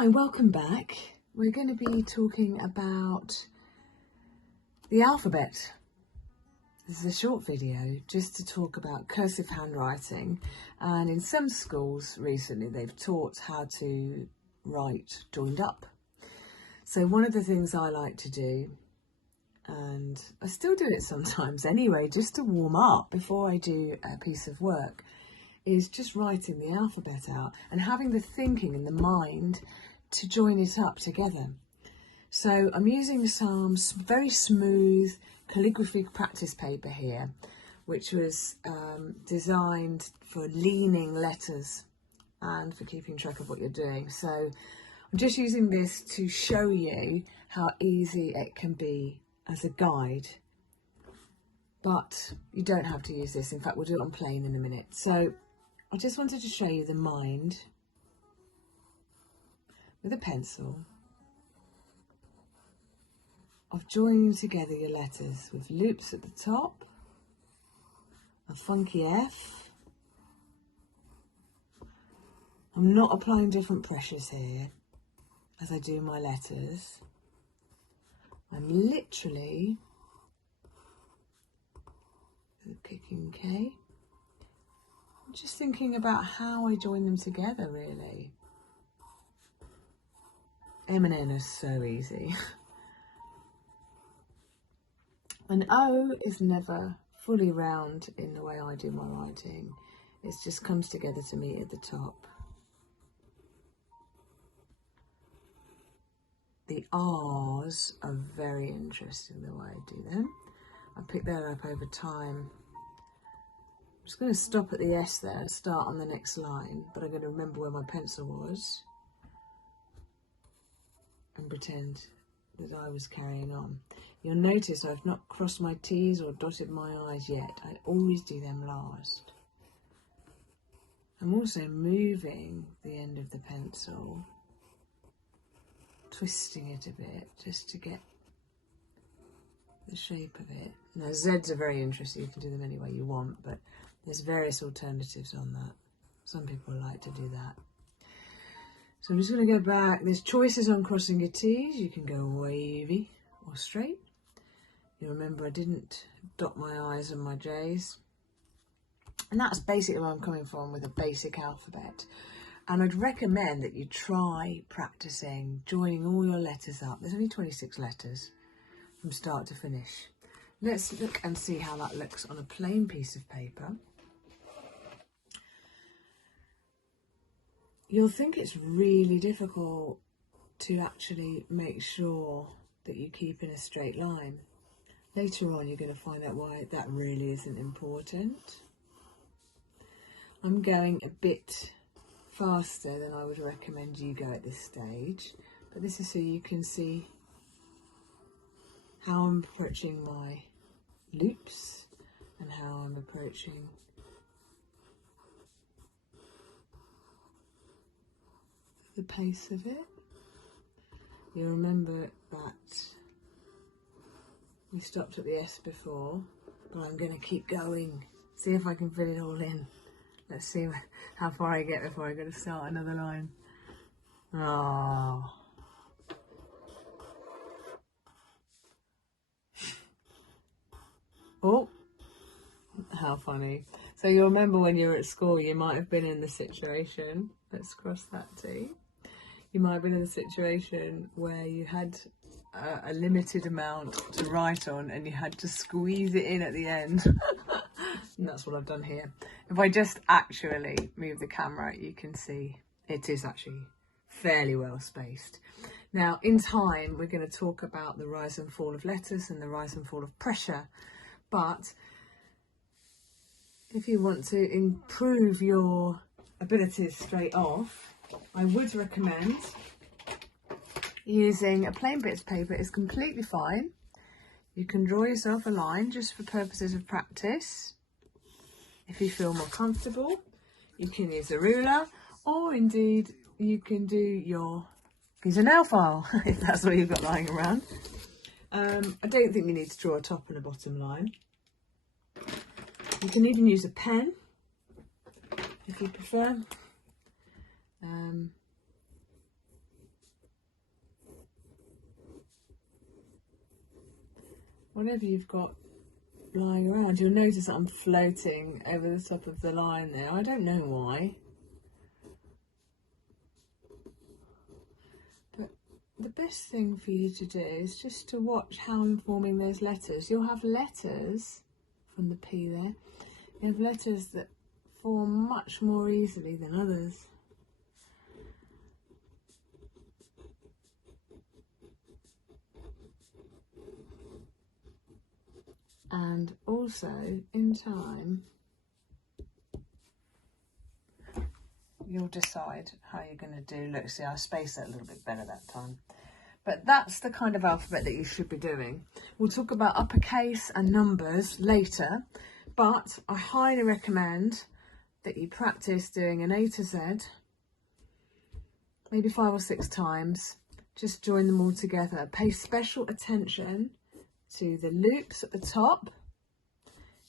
Hi, welcome back. We're going to be talking about the alphabet. This is a short video just to talk about cursive handwriting, and in some schools recently they've taught how to write joined up. So one of the things I like to do, and I still do it sometimes anyway, just to warm up before I do a piece of work, is just writing the alphabet out and having the thinking in the mind to join it up together. So I'm using some very smooth calligraphy practice paper here, which was designed for leaning letters and for keeping track of what you're doing. So I'm just using this to show you how easy it can be as a guide, but you don't have to use this. In fact, we'll do it on plain in a minute. So I just wanted to show you the mind with a pencil of joining together your letters with loops at the top, a funky F. I'm not applying different pressures here as I do my letters. I'm literally kicking K. I'm just thinking about how I join them together, really. M and N are so easy. An O is never fully round in the way I do my writing. It just comes together to meet at the top. The R's are very interesting the way I do them. I picked that up over time. I'm just going to stop at the S there and start on the next line, but I'm going to remember where my pencil was and pretend that I was carrying on. You'll notice I've not crossed my T's or dotted my I's yet. I always do them last. I'm also moving the end of the pencil, twisting it a bit just to get the shape of it. Now Z's are very interesting, you can do them any way you want, but there's various alternatives on that. Some people like to do that. So I'm just going to go back. There's choices on crossing your T's. You can go wavy or straight. You remember I didn't dot my I's and my J's. And that's basically where I'm coming from with a basic alphabet. And I'd recommend that you try practicing joining all your letters up. There's only 26 letters from start to finish. Let's look and see how that looks on a plain piece of paper. You'll think it's really difficult to actually make sure that you keep in a straight line. Later on, you're going to find out why that really isn't important. I'm going a bit faster than I would recommend you go at this stage, but this is so you can see how I'm approaching my loops and how I'm approaching the pace of it. You remember that we stopped at the S before, but I'm going to keep going. See if I can fit it all in. Let's see how far I get before I go to start another line. Oh. Oh, how funny. So you remember when you were at school, you might have been in the situation, let's cross that T. You might have been in a situation where you had a limited amount to write on and you had to squeeze it in at the end. And that's what I've done here. If I just actually move the camera, you can see it is actually fairly well spaced. Now, in time, we're going to talk about the rise and fall of letters and the rise and fall of pressure. But if you want to improve your abilities straight off, I would recommend using a plain bit of paper. It's completely fine. You can draw yourself a line just for purposes of practice. If you feel more comfortable, you can use a ruler, or indeed you can use a nail file if that's what you've got lying around. I don't think you need to draw a top and a bottom line. You can even use a pen if you prefer. whatever you've got lying around. You'll notice that I'm floating over the top of the line there. I don't know why. But the best thing for you to do is just to watch how I'm forming those letters. You'll have letters from the P there. You have letters that form much more easily than others. And also, in time, you'll decide how you're going to do. Look, see, I spaced it a little bit better that time. But that's the kind of alphabet that you should be doing. We'll talk about uppercase and numbers later, but I highly recommend that you practice doing an A to Z, maybe 5 or 6 times. Just join them all together. Pay special attention to the loops at the top.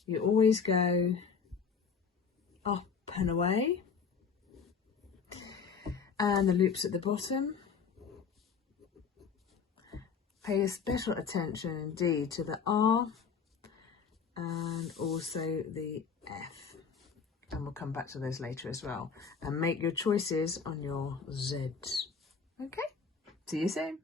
You always go up and away, and the loops at the bottom. Pay special attention indeed to the R and also the F, and we'll come back to those later as well, and make your choices on your Zs. Okay, see you soon.